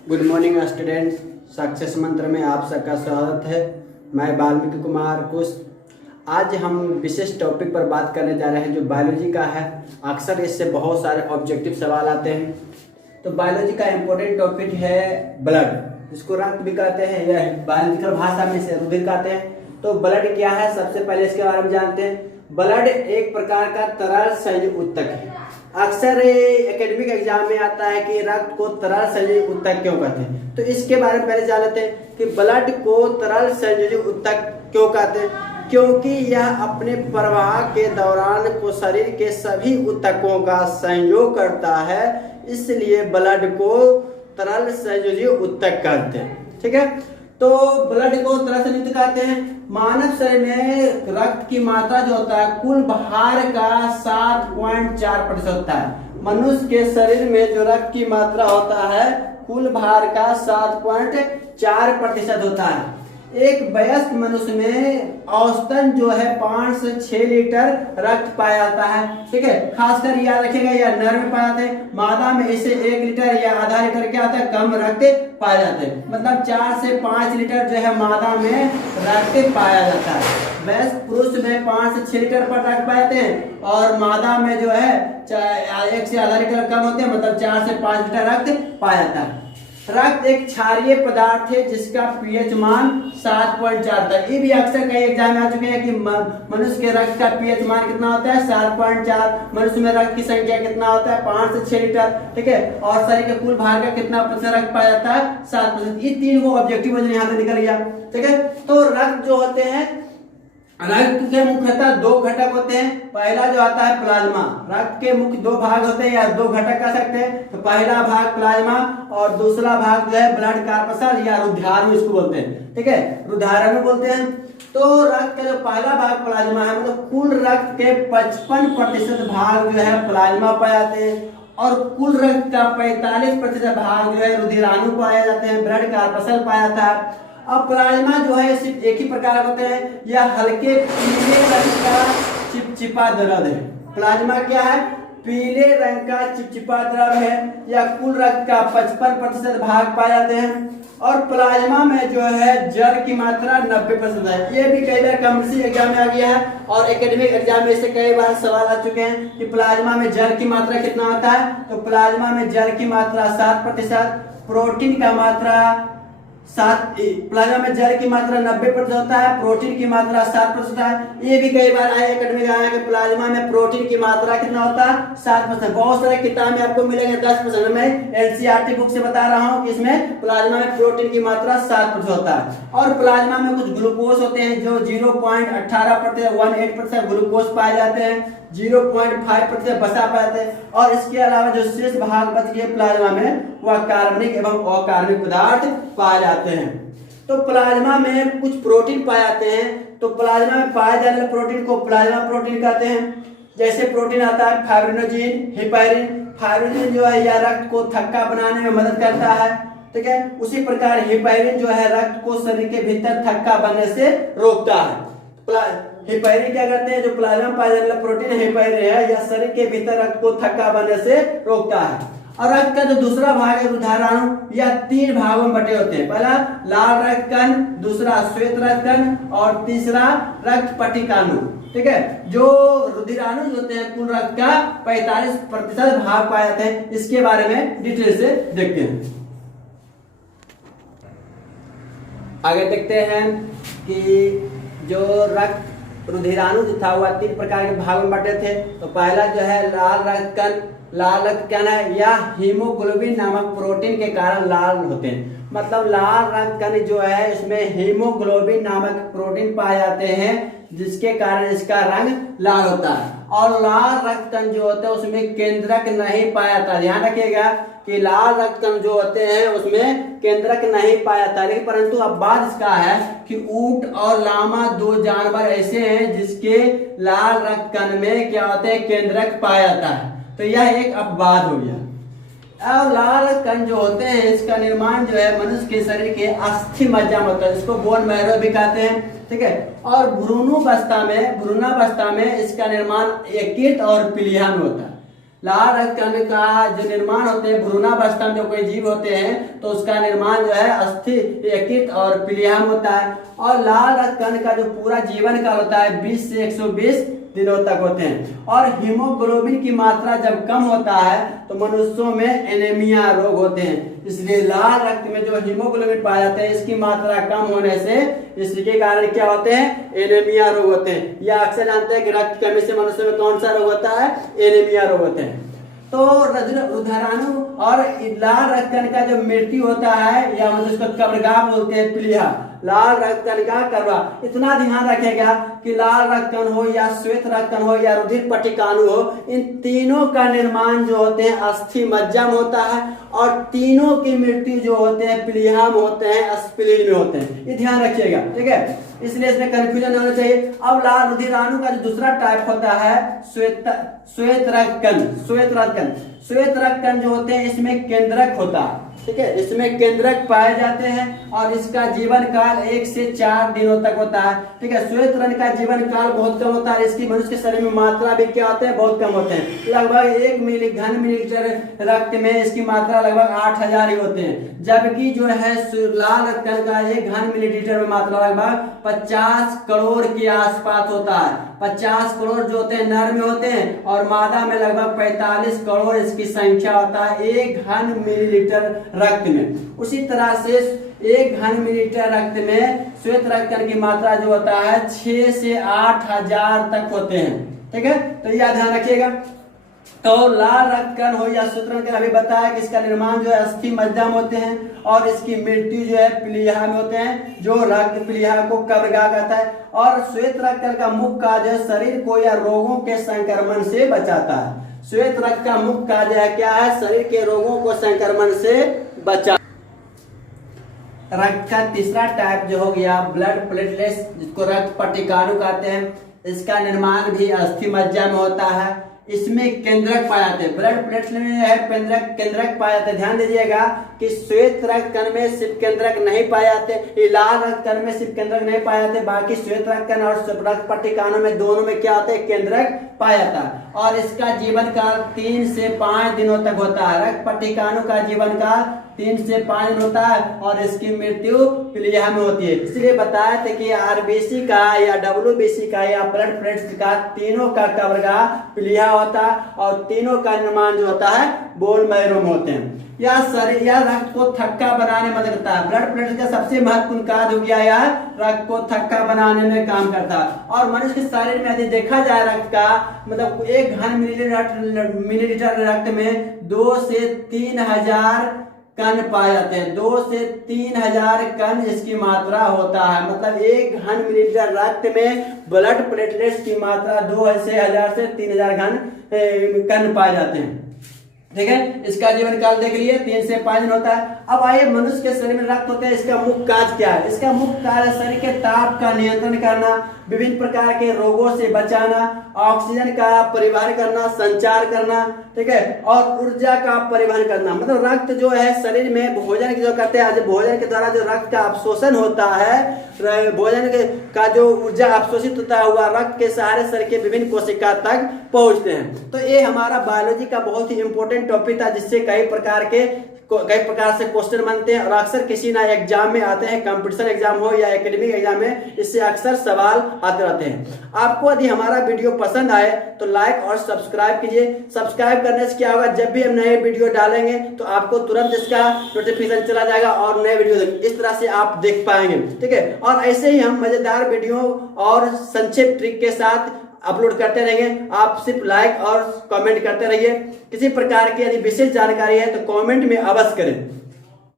Good morning students, success मंत्र में आप सबका स्वागत है। मैं वाल्मीकि कुमार कुश। आज हम विशेष टॉपिक पर बात करने जा रहे हैं जो बायोलॉजी का है। अक्सर इससे बहुत सारे ऑब्जेक्टिव सवाल आते हैं। तो बायोलॉजी का इम्पोर्टेंट टॉपिक है ब्लड, जिसको रक्त भी कहते हैं या बायोलॉजिकल भाषा में से रुधिर कहते हैं। तो ब्लड क्या है, सबसे पहले इसके बारे में जानते हैं। ब्लड एक प्रकार का तरल संयोजक ऊतक है। अक्सर एकेडमिक एग्जाम में आता है कि रक्त को तरल संयोजक ऊतक क्यों कहते हैं, तो इसके बारे में पहले जान लेते हैं कि ब्लड को तरल संयोजक ऊतक क्यों कहते हैं। क्योंकि यह अपने प्रवाह के दौरान को शरीर के सभी ऊतकों का संयोग करता है, इसलिए ब्लड को तरल संयोजक ऊतक कहते हैं। ठीक है, तो ब्लड को तरल संयोजक कहते हैं। मानव शरीर में रक्त की मात्रा जो होता है कुल भार का 7.4% होता है। मनुष्य के शरीर में जो रक्त की मात्रा होता है कुल भार का 7.4% होता है। एक वयस्क मनुष्य में औसतन जो है 5 से 6 लीटर रक्त पाया जाता है। ठीक है, खासकर याद रखिएगा यह नर में पाया जाता है। मादा में इसे 1 लीटर या आधा लीटर क्या होता है, कम रक्त पाया जाता है। मतलब 4 से 5 लीटर जो है मादा में रक्त पाया जाता है। वयस्क पुरुष में 5 से 6 लीटर पर रक्त पाए जाते हैं और मादा में जो है 1 से आधा लीटर कम होते हैं, मतलब 4 से 5 लीटर रक्त पाया जाता है। रक्त एक क्षारीय पदार्थ है जिसका पीएच मान 7.4 था। ये भी अक्सर कई एग्जाम में आ चुके हैं कि मनुष्य के रक्त का पीएच मान कितना होता है, 7.4। मनुष्य में रक्त की संख्या कितना होता है, 5 से 6 लीटर। ठीक है, और शरीर के कुल भार का कितना प्रतिशत रक्त पाया जाता है, 7%। ये 3 वो ऑब्जेक्टिव यहाँ से निकल गया। ठीक है, तो रक्त जो होते हैं, रक्त के मुख्यतः 2 घटक होते हैं। पहला जो आता है प्लाज्मा। रक्त के मुख्य 2 भाग होते हैं या 2 घटक कह सकते हैं। तो पहला भाग प्लाज्मा और दूसरा भाग जो है ब्लड कार्पसल या रुधिराणु इसको बोलते हैं। ठीक है, रुधिराणु बोलते हैं। तो रक्त का जो पहला भाग प्लाज्मा है, मतलब कुल रक्त के 55% भाग जो है प्लाज्मा पाए जाते हैं और कुल रक्त का 45% भाग जो है रुधिराणु पाए जाते हैं, ब्लड कार्पसल पाया जाता है। अब प्लाज्मा जो है सिर्फ एक ही प्रकार होते हैं, यह हल्के पीले रंग का चिपचिपा द्रव है। प्लाज्मा क्या है, पीले रंग का चिपचिपा द्रव है। यह कुल रक्त का 55% भाग पाए जाते हैं और प्लाज्मा में जो है जल की मात्रा 90% है। ये भी कई बार कॉम्पिटिटिव एग्जाम में आ गया है और एकेडमिक एग्जाम में से कई बार सवाल आ चुके हैं कि प्लाज्मा में जल की मात्रा कितना होता है। तो प्लाज्मा में जल की मात्रा 7%, प्रोटीन का मात्रा 7, प्लाज्मा में जल की मात्रा 90% होता है, प्रोटीन की मात्रा 7% है। ये भी कई बार आए एकेडमिक आया कि प्लाज्मा में प्रोटीन की मात्रा कितना होता है, 7%। बहुत सारे किताब में आपको मिलेंगे 10%। मैं एनसीईआरटी बुक से बता रहा हूँ कि इसमें प्लाज्मा में प्रोटीन की मात्रा 7% होता है। और प्लाज्मा में कुछ ग्लूकोज होते हैं जो 0.18% 18% ग्लूकोज पाए जाते हैं, 0.5% बसा पाए जाते हैं। और इसके अलावा जो शेष भाग बच गए प्लाज्मा में वह कार्बनिक एवं अकार्बनिक पदार्थ पाए जाते हैं। तो प्लाज्मा में कुछ प्रोटीन पाए जाते हैं। तो प्लाज्मा में पाए जाने वाले प्रोटीन को प्लाज्मा प्रोटीन कहते हैं। जैसे प्रोटीन आता है फाइब्रिनोजिन, हिपैरिन। फाइब्रिनोजिन जो है यह रक्त को थक्का बनाने में मदद करता है। ठीक है, उसी प्रकार हिपैरिन जो है रक्त को शरीर के भीतर थक्का बनने से रोकता है। हिपैरिन क्या करते हैं, जो प्लाज्मा में पाए जाने वाला प्रोटीन हिपैरिन है, यह शरीर के भीतर रक्त को थक्का बनने से रोकता है। और रक्त का जो दूसरा भाग है रुधिराणु, यह 3 भागों में बटे होते हैं। पहला लाल रक्त कण, दूसरा श्वेत रक्त कण और तीसरा रक्त पट्टिकाणु। ठीक है, जो रुधिराणु होते हैं कुल रक्त का 45% भाग पाए जाते हैं। इसके बारे में डिटेल से देखते हैं। आगे देखते हैं कि जो रक्त रुधिराणु जो था वह 3 प्रकार के भागों में बटे थे। तो पहला जो है लाल रक्त कण। लाल रक्त कण है यह हीमोग्लोबिन नामक प्रोटीन के कारण लाल होते हैं। मतलब लाल रक्त कण जो है इसमें हीमोग्लोबिन नामक प्रोटीन पाए जाते हैं, जिसके कारण इसका रंग लाल होता है। और लाल रक्त कण जो होता है उसमें केंद्रक नहीं पाया जाता। ध्यान रखिएगा कि लाल रक्त कण जो होते हैं उसमें केंद्रक नहीं पाया जाता। लेकिन परंतु अब बात इसका है कि ऊंट और लामा 2 जानवर ऐसे हैं जिसके लाल रक्त कण में क्या होते हैं, केंद्रक पाया जाता है। तो यह एक अपवाद हो गया। अब लाल कण जो होते हैं इसका निर्माण जो है मनुष्य के शरीर के अस्थि मज्जा में होता है, जिसको बोन मैरो भी कहते हैं। ठीक है, और भ्रूणावस्था में इसका निर्माण यकृत और प्लीहा में होता है। लाल रक्त कण का जो निर्माण होते हैं भ्रूणावस्था में जो कोई जीव होते हैं तो उसका निर्माण जो है अस्थि यकृत और प्लीहा में होता है। और लाल रक्त कण का जो पूरा जीवन काल होता है 20 से 120 दिनों तक होते हैं। और हीमोग्लोबिन की मात्रा जब कम होता है तो मनुष्यों में एनीमिया रोग होते हैं। इसलिए लाल रक्त में जो हीमोग्लोबिन पाया जाता है इसकी मात्रा कम होने से इसके कारण क्या होते हैं, एनीमिया रोग होते हैं। या अक्सर जानते हैं कि रक्त कमी से मनुष्य में कौन सा रोग होता है, एनीमिया रोग होते हैं। तो रुधिराणु और लाल रक्त कण का जो मृत्यु होता है या मतलब उसको कब्रगाह बोलते हैं, प्लीहा, लाल रक्त कण का कब्रगा। इतना ध्यान रखेगा कि लाल रक्त कण हो या श्वेत रक्त कण हो या रुधिर पट्टिकाणु हो, इन तीनों का निर्माण जो होते हैं अस्थि मज्जा में होता है और तीनों की मृत्यु जो होते हैं प्लीहा में होते हैं, स्प्लीन में होते हैं। ये ध्यान रखिएगा, ठीक है। इसलिए इसमें कंफ्यूजन होना चाहिए। अब लाल रुधिराणु का जो दूसरा टाइप होता है श्वेत रक्त कण। श्वेत रक्त कण जो होते हैं इसमें केंद्रक होता है, ठीक है, इसमें केंद्रक पाए जाते हैं और इसका जीवन काल 1 से 4 दिनों तक होता है, ठीक है। श्वेत रक्त का जीवन काल बहुत कम होता है, इसकी मनुष्य के शरीर में मात्रा भी क्या होते हैं, बहुत कम होते हैं। लगभग 1 घन मिलीलीटर रक्त में इसकी मात्रा लगभग 8000 ही होते हैं। जबकि जो है लाल रक्त कण का 1 घन मिलीलीटर में मात्रा लगभग 50 करोड़ के आसपास होता है। 50 करोड़ जो होते हैं नर में होते हैं और मादा में लगभग 45 करोड़ इसकी संख्या होता है 1 घन मिलीलीटर रक्त में। उसी तरह से 1 घन मिलीलीटर रक्त में श्वेत रक्त कण की मात्रा जो होता है 6 से 8000 तक होते हैं, ठीक है। तो यह ध्यान रखिएगा। तो लाल रक्त कण हो या श्वेत रक्त कण अभी बताया कि इसका निर्माण जो है अस्थि मज्जा में होते हैं और इसकी मृत्यु जो है प्लीहा में होते हैं, जो रक्त प्लीहा को कब्रगाह कहता है। और श्वेत रक्त कण का मुख्य कार्य शरीर को या रोगों के संक्रमण से बचाता है। श्वेत रक्त का मुख्य कार्य क्या है, शरीर के रोगों को संक्रमण से बचा। रक्त का तीसरा टाइप जो हो गया ब्लड प्लेटलेट्स, जिसको रक्त पट्टिकाणु कहते हैं। इसका निर्माण भी अस्थि मज्जा में होता है। इसमें केंद्रक पाए जाते हैं, ब्लड प्लेटलेट में है केंद्रक पाए जाते हैं। ध्यान दीजिएगा कि श्वेत रक्त कण में सिर्फ केंद्रक नहीं पाए जाते, ये लाल रक्त कण में सिर्फ केंद्रक नहीं पाए जाते, बाकी श्वेत रक्त कण और रक्त पट्टिकाणु में दोनों में क्या होता है, केंद्रक पाया जाता है। और इसका जीवन काल 3 से 5 दिनों तक होता है। रक्त पट्टिकाणु का जीवन काल 3 से 5 दिन होता है और इसकी मृत्यु प्लीहा में होती है। इसलिए बताया था कि आरबीसी का या डब्ल्यूबीसी का या ब्लड प्लेटलेट्स का तीनों का कब्रगाह प्लीहा होता है और तीनों का निर्माण जो होता है बोन मैरो में होते हैं। यह शरीर या रक्त को थक्का बनाने में मदद करता है। ब्लड प्लेटलेट्स का सबसे महत्वपूर्ण कार्य हो गया यार रक्त को थक्का बनाने में काम करता है। और मनुष्य के शरीर में यदि देखा जाए रक्त का मतलब 1 घन मिलीलीटर रक्त में 2 से 3000 कण पाए जाते हैं। 2 से 3000 कण इसकी मात्रा होता है। मतलब 1 घन मिलीलीटर रक्त में ब्लड प्लेटलेट्स की मात्रा 2000 से 3000 घन कण पाए जाते हैं, ठीक है। इसका जीवन काल देख लिए 3 से 5 दिन होता है। अब आइए मनुष्य के शरीर में रक्त होता है, इसका मुख्य कार्य क्या है। इसका मुख्य कार्य शरीर के ताप का नियंत्रण करना, विभिन्न प्रकार के रोगों से बचाना, ऑक्सीजन का परिवहन करना, संचार करना, ठीक है, और ऊर्जा का परिवहन करना। मतलब रक्त जो है शरीर में भोजन जो करते हैं, भोजन के द्वारा जो रक्त का अवशोषण होता है, भोजन का जो ऊर्जा अवशोषित होता हुआ रक्त के सहारे शरीर के विभिन्न कोशिका तक पहुंचते हैं। तो ये हमारा बायोलॉजी का बहुत ही इंपॉर्टेंट टॉपिक था, जिससे कई प्रकार से क्वेश्चन बनते हैं और अक्सर किसी ना एग्जाम में आते हैं, कंपटीशन एग्जाम हो या एकेडमिक एग्जाम में, इससे अक्सर सवाल आते रहते हैं। आपको यदि हमारा वीडियो पसंद आए तो लाइक और सब्सक्राइब कीजिए। सब्सक्राइब करने से क्या होगा, जब भी हम नए वीडियो डालेंगे तो आपको तुरंत इसका नोटिफिकेशन चला जाएगा और नए वीडियो इस तरह से आप देख पाएंगे, ठीक है। और ऐसे ही हम मजेदार वीडियो और संक्षिप्त ट्रिक के साथ अपलोड करते रहेंगे। आप सिर्फ लाइक और कमेंट करते रहिए। किसी प्रकार की यदि विशेष जानकारी है तो कमेंट में अवश्य करें।